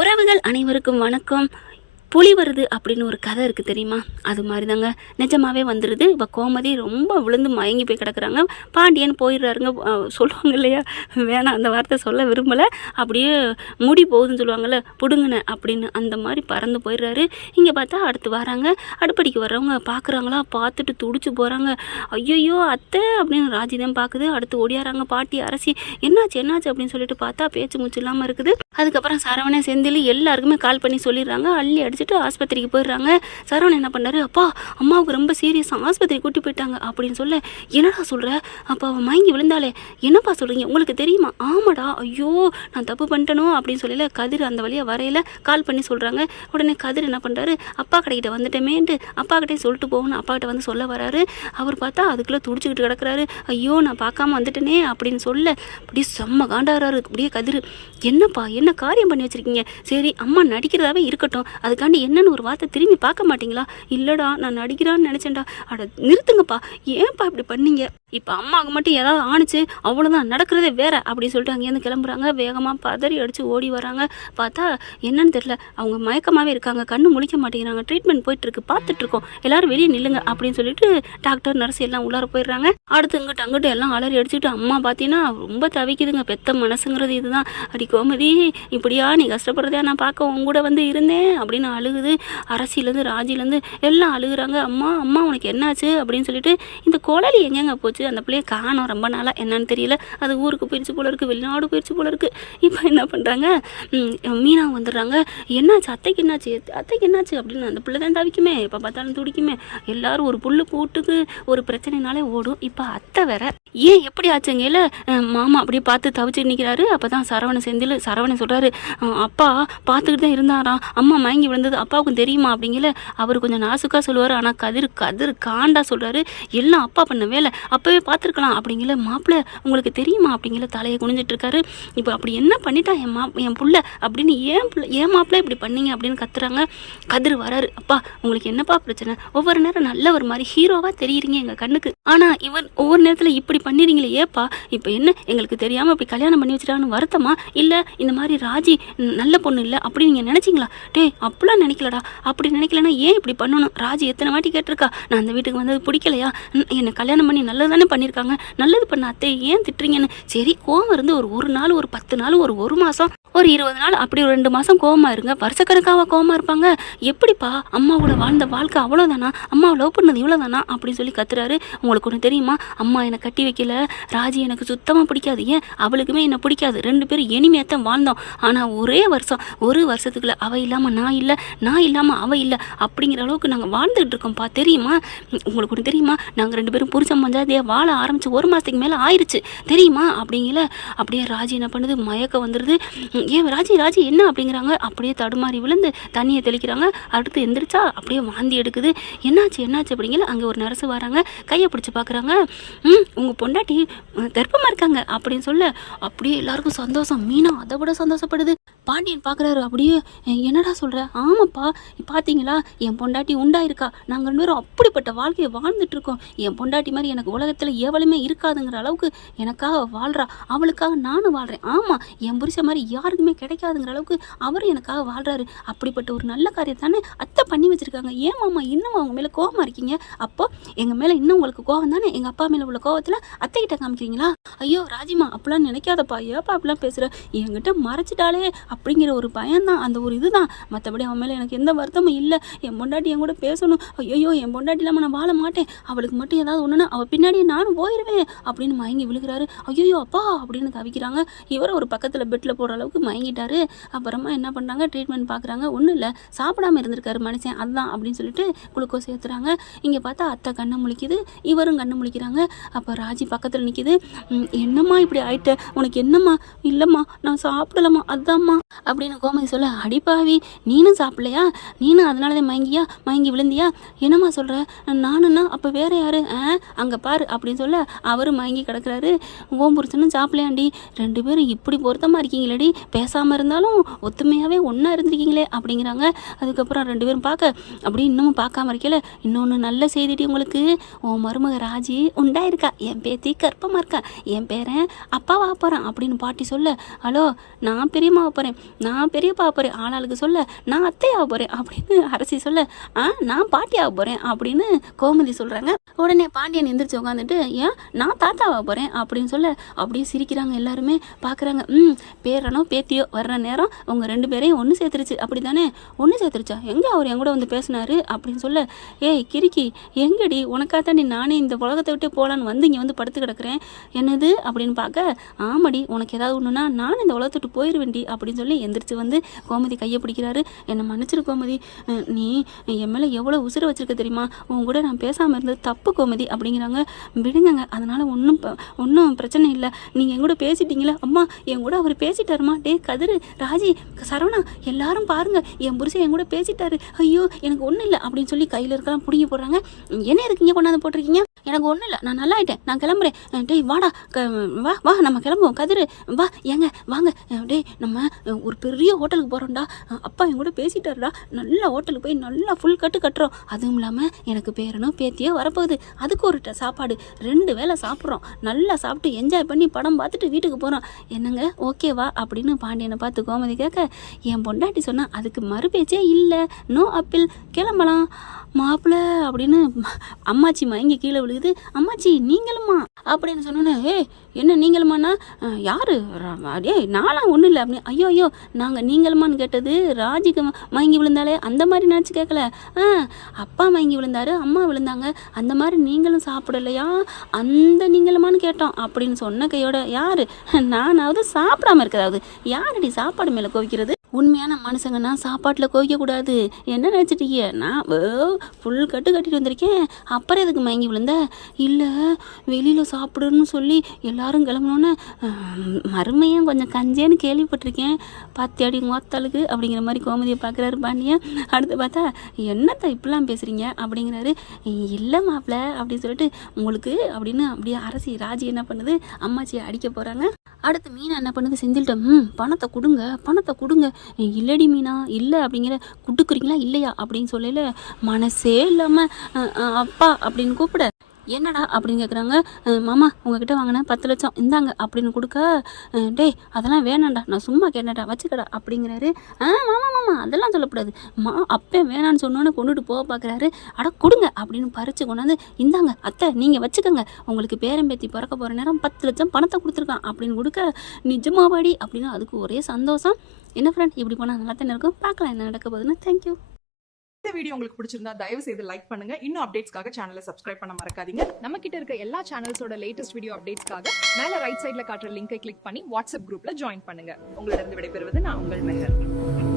உறவுகள் அனைவருக்கும் வணக்கம். புலி வருது அப்படின்னு ஒரு கதை இருக்குது தெரியுமா? அது மாதிரி தாங்க நிஜமாகவே வந்துடுது. இப்போ கோமதி ரொம்ப விழுந்து மயங்கி போய் கிடக்குறாங்க. பாண்டியன் போயிடுறாருங்க. சொல்லுவாங்க இல்லையா, வேணாம் அந்த வார்த்தை சொல்ல விரும்பலை, அப்படியே முடி போகுதுன்னு சொல்லுவாங்கள்ல, புடுங்கின அப்படின்னு அந்த மாதிரி பறந்து போயிடுறாரு. இங்கே பார்த்தா அடுத்து வராங்க. அடுப்படிக்கு வர்றவங்க பார்க்குறாங்களா, பார்த்துட்டு துடிச்சு போகிறாங்க. ஐயோ அத்தை அப்படின்னு ராஜி தான் பார்க்குது. அடுத்து ஓடியாராங்க பாட்டி அரசி. என்னாச்சு என்னாச்சு அப்படின்னு சொல்லிட்டு பார்த்தா பேச்சு மூச்சு இல்லாமல் இருக்குது. அதுக்கப்புறம் சரவணன் செந்தில் எல்லாருக்குமே கால் பண்ணி சொல்லிடுறாங்க. அள்ளி அடிச்சுட்டு ஆஸ்பத்திரிக்கு போயிடுறாங்க. சரவணன் என்ன பண்ணாரு, அப்பா அம்மாவுக்கு ரொம்ப சீரியஸாக ஆஸ்பத்திரி கூட்டி போயிட்டாங்க அப்படின்னு சொல்ல, என்னடா சொல்கிற, அப்போ அவன் மயங்கி விழுந்தாலே, என்னப்பா சொல்கிறீங்க, உங்களுக்கு தெரியுமா? ஆமாடா, ஐயோ நான் தப்பு பண்ணிட்டனோ அப்படின்னு சொல்லல. கதிர் அந்த வழியாக வரையில் கால் பண்ணி சொல்கிறாங்க. உடனே கதிர் என்ன பண்ணுறாரு, அப்பா கடைக்கிட்ட வந்துட்டேமேன்ட்டு அப்பா கிட்டே சொல்லிட்டு போகணும் அப்பா கிட்ட வந்து சொல்ல வராரு. அவர் பார்த்தா அதுக்குள்ளே துடிச்சிக்கிட்டு கிடக்குறாரு. ஐயோ நான் பார்க்காம வந்துட்டேனே அப்படின்னு சொல்ல அப்படியே செம்ம காண்டாடுறாரு. அப்படியே கதிர், என்னப்பா என்ன காரியம் பண்ணி வச்சுருக்கீங்க? சரி அம்மா நடிக்கிறதாவே இருக்கட்டும், அதுக்காண்டி என்னன்னு ஒரு வார்த்தை திரும்பி பார்க்க மாட்டிங்களா? இல்லைடா நான் நடிக்கிறான்னு நினச்சேன்டா. அட நிறுத்துங்கப்பா, ஏன்ப்பா இப்படி பண்ணீங்க? இப்போ அம்மாவுக்கு மட்டும் ஏதாவது ஆணுச்சு அவ்வளோதான், நடக்கிறதே வேற அப்படின்னு சொல்லிட்டு அங்கேருந்து கிளம்புறாங்க. வேகமாக பதறி அடித்து ஓடி வராங்க. பார்த்தா என்னன்னு தெரியல, அவங்க மயக்கமாகவே இருக்காங்க, கண்ணு முழிக்க மாட்டேங்கிறாங்க. ட்ரீட்மெண்ட் போயிட்டுருக்கு, பார்த்துட்ருக்கோம், எல்லாரும் வெளியே நில்லுங்க அப்படின்னு சொல்லிட்டு டாக்டர் நர்ஸ் எல்லாம் உள்ளார போயிடுறாங்க. அடுத்து இங்கிட்ட அங்கிட்ட எல்லாம் அலறி அடிச்சுட்டு அம்மா பார்த்தீங்கன்னா ரொம்ப தவிக்குதுங்க. பெத்த மனசுங்கிறது இதுதான். அடி கோமதி, இப்படியா நீ கஷ்டப்படுறதா நான் பார்க்க உன் கூட வந்து இருந்தேன் அப்படின்னு அழுகுது. அரசியிலேருந்து ராஜிலேருந்து எல்லாம் அழுகுறாங்க. அம்மா அம்மா உனக்கு என்னாச்சு அப்படின்னு சொல்லிட்டு, இந்த குழலி எங்கெங்க போச்சு, அந்த பிள்ளைய காணோம் ரொம்ப நாளாக, என்னன்னு தெரியல, அது ஊருக்கு போயிடுச்சு போல இருக்குது, வெளிநாடு போயிடுச்சு போல இருக்குது. இப்போ என்ன பண்ணுறாங்க, மீனா வந்துடுறாங்க. என்னாச்சு அத்தைக்கு, என்னாச்சு அத்தைக்கு என்னாச்சு அப்படின்னு. அந்த பிள்ளை தான் தவிக்குமே, எப்போ பார்த்தாலும் துடிக்குமே. எல்லாரும் ஒரு புல்லு கூட்டுக்கு ஒரு பிரச்சனைனாலே ஓடும். இப்போ அத்தை வேற, ஏன் எப்படி ஆச்சுங்கல மாமா அப்படியே பார்த்து தவிச்சு நிற்கிறாரு. அப்போ தான் சரவணன் சொல்கிறாரு, அப்பா பார்த்துக்கிட்டு தான் இருந்தாராம், அம்மா மயங்கி விழுந்தது அப்பாவுக்கும் தெரியுமா அப்படிங்கல. அவர் கொஞ்சம் நாசுக்காக சொல்லுவார். ஆனால் கதிர் காண்டா சொல்கிறாரு, எல்லாம் அப்பா பண்ண வேலை, அப்போவே பார்த்துருக்கலாம் அப்படிங்கல. மாப்பிள்ளை உங்களுக்கு தெரியுமா அப்படிங்கல தலையை குனிஞ்சிட்டு இருக்காரு. இப்போ அப்படி என்ன பண்ணிட்டா என் புள்ள அப்படின்னு, ஏன் மாப்பிள்ளை இப்படி பண்ணீங்க அப்படின்னு கத்துறாங்க. கதிர் வராரு. அப்பா உங்களுக்கு என்னப்பா பிரச்சனை? ஒவ்வொரு நேரம் நல்ல ஒரு மாதிரி ஹீரோவாக தெரியுறீங்க எங்கள் கண்ணுக்கு, ஆனால் இவர் ஒவ்வொரு நேரத்தில் இப்படி பண்ணிடுறீங்களே ஏப்பா, இப்போ என்ன எங்களுக்கு தெரியாமல் இப்படி கல்யாணம் பண்ணி வச்சுட்டான்னு வருத்தமா, இல்லை இந்த மாதிரி ராஜி நல்ல பொண்ணு இல்லை அப்படி நீங்கள் நினச்சிங்களா? டேய் அப்படிலாம் நினைக்கலடா, அப்படி நினைக்கலன்னா ஏன் இப்படி பண்ணணும்? ராஜி எத்தனை வாட்டி கேட்டிருக்கா, நான் அந்த வீட்டுக்கு வந்தது பிடிக்கலையா, என்னை கல்யாணம் பண்ணி நல்லது தானே பண்ணியிருக்காங்க, நல்லது பண்ண அத்தை ஏன் திட்டுறீங்கன்னு. சரி கோவம் இருந்து ஒரு நாள், ஒரு 10 நாள், ஒரு மாதம், ஒரு 20 நாள், அப்படி ஒரு 2 மாதம் கோவமாக இருங்க. வருஷக்கணக்காக கோவமாக இருப்பாங்க. எப்படிப்பா அம்மாவோட வாழ்ந்த வாழ்க்கை அவ்வளோதானா, அம்மாவை லவ் பண்ணது இவ்வளோதானா அப்படின்னு சொல்லி கத்துறாரு. உங்களுக்கு ஒன்று தெரியுமா, அம்மா என்னை கட்டி வைக்கல, ராஜி எனக்கு சுத்தமாக பிடிக்காது, ஏன் அவளுக்குமே என்னை பிடிக்காது, 2 பேரும் இனிமையாத்தான் வாழ்ந்தோம். ஆனால் ஒரு வருஷத்துக்குள்ள அவள் இல்லாமல் நான் இல்லை, நான் இல்லாமல் அவள் இல்லை அப்படிங்கிற அளவுக்கு நாங்கள் வாழ்ந்துகிட்டு இருக்கோம்ப்பா தெரியுமா? உங்களுக்கு ஒன்று தெரியுமா, நாங்கள் 2 பேரும் புருஷன் மஞ்சாதியாக வாழ ஆரம்பித்து 1 மாதத்துக்கு மேலே ஆயிடுச்சு தெரியுமா அப்படிங்கல. அப்படியே ராஜி என்ன பண்ணுது, மயக்கம் வந்துடுது. ஏன் ராஜி என்ன அப்படிங்கிறாங்க. அப்படியே தடுமாறி விழுந்து தண்ணியை தெளிக்கிறாங்க. அடுத்து எந்திரிச்சா அப்படியே வாந்தி எடுக்குது. என்னாச்சு அப்படிங்கல. அங்கே ஒரு நர்ஸு வராங்க, கையை பிடிச்சி பார்க்குறாங்க. உங்கள் பொண்டாட்டி கர்ப்பமாக இருக்காங்க அப்படின்னு சொல்ல அப்படியே எல்லாருக்கும் சந்தோஷம். மீனா அதை விட சந்தோஷப்படுது. பாண்டியன் பார்க்குறாரு. அப்படியே என்னடா சொல்கிற? ஆமாப்பா பார்த்தீங்களா, என் பொண்டாட்டி உண்டாயிருக்கா, நாங்கள் 2 பேரும் அப்படிப்பட்ட வாழ்க்கையை வாழ்ந்துட்டுருக்கோம், என் பொண்டாட்டி மாதிரி எனக்கு உலகத்தில் எவளுமே இருக்காதுங்கிற அளவுக்கு எனக்காக வாழ்கிறா, அவளுக்காக நானும் வாழ்கிறேன். ஆமாம் என் புருஷ மாதிரி யாருக்குமே கிடைக்காதுங்கிற அளவுக்கு அவரும் எனக்காக வாழ்கிறாரு. அப்படிப்பட்ட ஒரு நல்ல காரியத்தானே அத்தை பண்ணி வச்சுருக்காங்க. ஏன் மாமா இன்னும் அவங்க மேலே கோபமாக இருக்கீங்க? அப்போ எங்கள் மேலே இன்னும் உங்களுக்கு கோபம் தானே, எங்கள் அப்பா மேலே உள்ள கோபத்தில் அத்தைக்கிட்ட காமிக்கிறீங்களா? ஐயோ ராஜிமா அப்படிலாம் நினைக்காதப்பா, ஏப்பா அப்படிலாம் பேசுகிற, என்கிட்ட மறைச்சிட்டாலே அப்படிங்கிற ஒரு பயம்தான், அந்த ஒரு இதுதான், மற்றபடி அவன் மேலே எனக்கு எந்த வருத்தமும் இல்லை. என் பொண்டாட்டி என் கூட பேசணும், ஐயோ என் பொண்டாட்டி இல்லாமல் நான் வாழ மாட்டேன், அவளுக்கு மட்டும் ஏதாவது ஒன்றுனா அவள் பின்னாடியே நானும் போயிடுவேன் அப்படின்னு மயங்கி விழுகிறாரு. ஐயோ அப்பா அப்படின்னு தவிக்கிறாங்க. இவரை ஒரு பக்கத்தில் பெட்டில் போகிற அளவுக்கு மயங்கிட்டாரு. அப்புறமா என்ன பண்ணுறாங்க, ட்ரீட்மெண்ட் பார்க்குறாங்க. ஒன்றும் இல்லை, சாப்பிடாமல் இருந்திருக்காரு மனுஷன், அதுதான் அப்படின்னு சொல்லிட்டு குளுக்கோஸ் ஏற்றுறாங்க. இங்கே பார்த்தா அத்தை கண்ணை முழிக்குது, இவரும் கண்ணை முழிக்கிறாங்க. அப்போ ராஜி பக்கத்தில் நிற்கிது. என்னம்மா இப்படி ஆயிட்ட, உனக்கு என்னம்மா? இல்லைம்மா நான் சாப்பிடலம்மா, அதாம்மா அப்படின்னு கோமதி சொல்ல, அடிப்பாவி நீனும் சாப்பிடலையா, நீனும் அதனால தான் மயங்கி விழுந்தியா, என்னம்மா சொல்கிற, நானுன்னா அப்போ வேற யாரு, அங்கே பாரு அப்படின்னு சொல்ல அவரும் மயங்கி கிடக்குறாரு. ஓம் புருஷனும் சாப்பிடலையாண்டி, 2 பேரும் இப்படி பொருத்தமாக இருக்கீங்களேடி, பேசாமல் இருந்தாலும் ஒத்துமையாகவே ஒன்றா இருந்திருக்கீங்களே அப்படிங்கிறாங்க. அதுக்கப்புறம் 2 பேரும் பார்க்க அப்படி இன்னமும் பார்க்காம இருக்கல. இன்னொன்று நல்ல செய்திடி உங்களுக்கு, உன் மருமக ராஜி உண்டாயிருக்கா, என் பேத்தி கர்ப்பமாக இருக்கா, என் பேரன் அப்பாவாக போகிறான் அப்படின்னு பாட்டி சொல்ல, ஹலோ நான் பெரியம்மாவை போகிறேன், நான் பெரியப்பா போகிறேன் ஆளாளுக்கு சொல்ல, நான் அத்தையாக போகிறேன் அப்படின்னு அரசி சொல்ல, நான் பாட்டியாக போகிறேன் அப்படின்னு கோமதி சொல்கிறாங்க. உடனே பாண்டியன் எந்திரிச்சு உட்காந்துட்டு, ஏன் நான் தாத்தாவாக போகிறேன் அப்படின்னு சொல்ல அப்படியே சிரிக்கிறாங்க. எல்லாருமே பார்க்குறாங்க. பேரனோ பேத்தியோ வர்ற நேரம் உங்கள் 2 பேரையும் ஒன்று சேர்த்துருச்சு அப்படி தானே? ஒன்று சேர்த்துருச்சா? எங்கே அவர் என் கூட வந்து பேசினாரு அப்படின்னு சொல்ல, ஏய் கிறுக்கி எங்கடி, உனக்காக தாண்டி நானே இந்த உலகத்தை விட்டு போகலான்னு வந்து இங்கே வந்து படுத்து கிடக்கிறேன். என்னது அப்படின்னு பார்க்க, ஆமாடி உனக்கு ஏதாவது ஒன்றுனா நான் இந்த உலகத்தை விட்டு போயிடுவேண்டி அப்படின்னு சொல்லி எந்திரிச்சு வந்து கோமதி கையை பிடிக்கிறாரு. என்னை மன்னிச்சிரு கோமதி, நீ என் மேலே எவ்வளோ உசுரை வச்சிருக்க தெரியுமா? உன் கூட நான் பேசாமல் இருந்தது தப்பு கோமதி அப்படிங்கிறாங்க. விடுங்கங்க, அதனால் ஒன்றும் பிரச்சனை இல்லை. நீங்கள் என் கூட பேசிட்டீங்களா? அம்மா என் கூட அவர் பேசிட்டாருமா. டே கதிரு, ராஜி, சரவணா எல்லாரும் பாருங்க, என் புருஷன் என் கூட பேசிட்டாரு. ஐயோ எனக்கு ஒன்றும் இல்லை அப்படின்னு சொல்லி கையில் இருக்கலாம் பிடிங்கி போடுறாங்க. என்ன இருக்கீங்க கொண்டாந்து போட்டிருக்கீங்க? எனக்கு ஒன்றும் இல்லை, நான் நல்லா ஆயிட்டேன், நான் கிளம்புறேன். டேய் வாடா, வா நம்ம கிளம்புவோம். கதிரு வா, ஏங்க வாங்க. டேய் நம்ம ஒரு பெரிய ஹோட்டலுக்கு போகிறோம்டா. அப்பா என் கூட பேசிட்டாருடா. நல்ல ஹோட்டலுக்கு போய் நல்லா ஃபுல் கட்டுறோம். அதுவும் இல்லாமல் எனக்கு பேரனோ பேத்தியோ வரப்போகுது. அதுக்கு ஒரு சாப்பாடு 2 வேளை சாப்பிட்றோம். நல்லா சாப்பிட்டு என்ஜாய் பண்ணி படம் பார்த்துட்டு வீட்டுக்கு போகிறோம். என்னங்க ஓகேவா அப்படின்னு பாண்டியனை பார்த்து கோமதி கேட்க, என் பொண்டாட்டி சொன்னால் அதுக்கு மறுபேச்சே இல்லை. நோ அப்பீல், கிளம்பலாம் மாப்பிள்ளை அப்படின்னு அம்மாச்சி மயங்கி கீழே விழுகுது. அம்மாச்சி நீங்களுமா அப்படின்னு சொன்னோன்னே, என்ன நீங்களுமாண்ணா? யார்? நானும் ஒன்றும் இல்லை அப்படின்னு. ஐயோ நாங்கள் நீங்களுமான்னு கேட்டது ராஜிக்கு மயங்கி விழுந்தாலே அந்த மாதிரி நினச்சி கேட்கல. அப்பா மயங்கி விழுந்தாரு, அம்மா விழுந்தாங்க, அந்த மாதிரி நீங்களும் சாப்பிடலையா, அந்த நீங்களுமான்னு கேட்டோம் அப்படின்னு சொன்ன கையோட, யார் நானாவது சாப்பிடாம இருக்கிறதாவது? யாரடி சாப்பாடு மேலே கோவிக்கிறது? உண்மையான மனுஷங்கன்னா சாப்பாட்டில் கோவிக்கக்கூடாது. என்ன நினச்சிட்டீங்க? நான் ஃபுல் கட்டிட்டு வந்திருக்கேன், அப்புறம் எதுக்கு மயங்கி விழுந்த? இல்லை வெளியில் சாப்பிடணும்னு சொல்லி எல்லாரும் கிளம்புனோன்னே மருமையும் கொஞ்சம் கஞ்சேன்னு கேள்விப்பட்டிருக்கேன். பாத்தியாடி மொத்தலுக்கு அப்படிங்கிற மாதிரி கோமதியை பார்க்குறாரு பாண்டியன். அடுத்து பார்த்தா, என்னத்தை இப்படிலாம் பேசுகிறீங்க அப்படிங்கிறாரு. இல்லை மாப்பிள்ள அப்படின்னு சொல்லிட்டு, உங்களுக்கு அப்படின்னு அப்படியே அரசி ராஜி என்ன பண்ணுது, அம்மாச்சியை அடிக்க போகிறாங்க. அடுத்து மீனா என்ன பண்ணுது, செந்தில்கிட்ட பணத்தை கொடுங்க. இல்லடி மீனா, இல்லை அப்படிங்கிற, கொடுக்குறீங்களா இல்லையா அப்படின்னு சொல்லல, மனசே இல்லாமல் அப்பா அப்படின்னு கூப்பிட, என்னடா அப்படின்னு கேட்குறாங்க. மாமா உங்ககிட்ட வாங்கினேன் 10 லட்சம் இந்தாங்க அப்படின்னு கொடுக்க, டேய் அதெல்லாம் வேணாண்டா, நான் சும்மா கேட்டேன்டா வச்சுக்கடா அப்படிங்கிறாரு. மாமா அதெல்லாம் சொல்லக்கூடாது, அப்பே வேணான்னு சொன்னோன்னு கொண்டுட்டு போக பார்க்குறாரு. அட கொடுங்க அப்படின்னு பறித்து கொண்டாந்து, இந்தாங்க அத்தை நீங்கள் வச்சுக்கோங்க, உங்களுக்கு பேரம்பேத்தி பிறக்க போகிற நேரம் 10 லட்சம் பணத்தை கொடுத்துருக்கான் அப்படின்னு கொடுக்க, நிஜமாவாடி அப்படின்னு அதுக்கு ஒரே சந்தோஷம். என்ன ஃப்ரெண்ட், இப்படி போனால் நல்லா தானே இருக்கும். பார்க்கலாம் என்ன நடக்க போகுதுன்னு. தேங்க்யூ. இந்த வீடியோ உங்களுக்கு பிடிச்சிருந்தா தயவு செய்து லைக் பண்ணுங்க. இன்னும் அப்டேட்ஸ்க்காக சேனலை சப்ஸ்கிரைப் பண்ண மறக்காதீங்க. நம்ம கிட்ட இருக்க எல்லா சேனல்ஸோட லேட்டஸ்ட் வீடியோ அப்டேட்ஸ்க்காக மேல ரைட் சைடுல காட்டுற லிங்கை கிளிக் பண்ணி வாட்ஸ்அப் குரூப்ல ஜாயின் பண்ணுங்க. உங்களிடம் விடைபெறுவது நான் உங்கள் மெஹர்.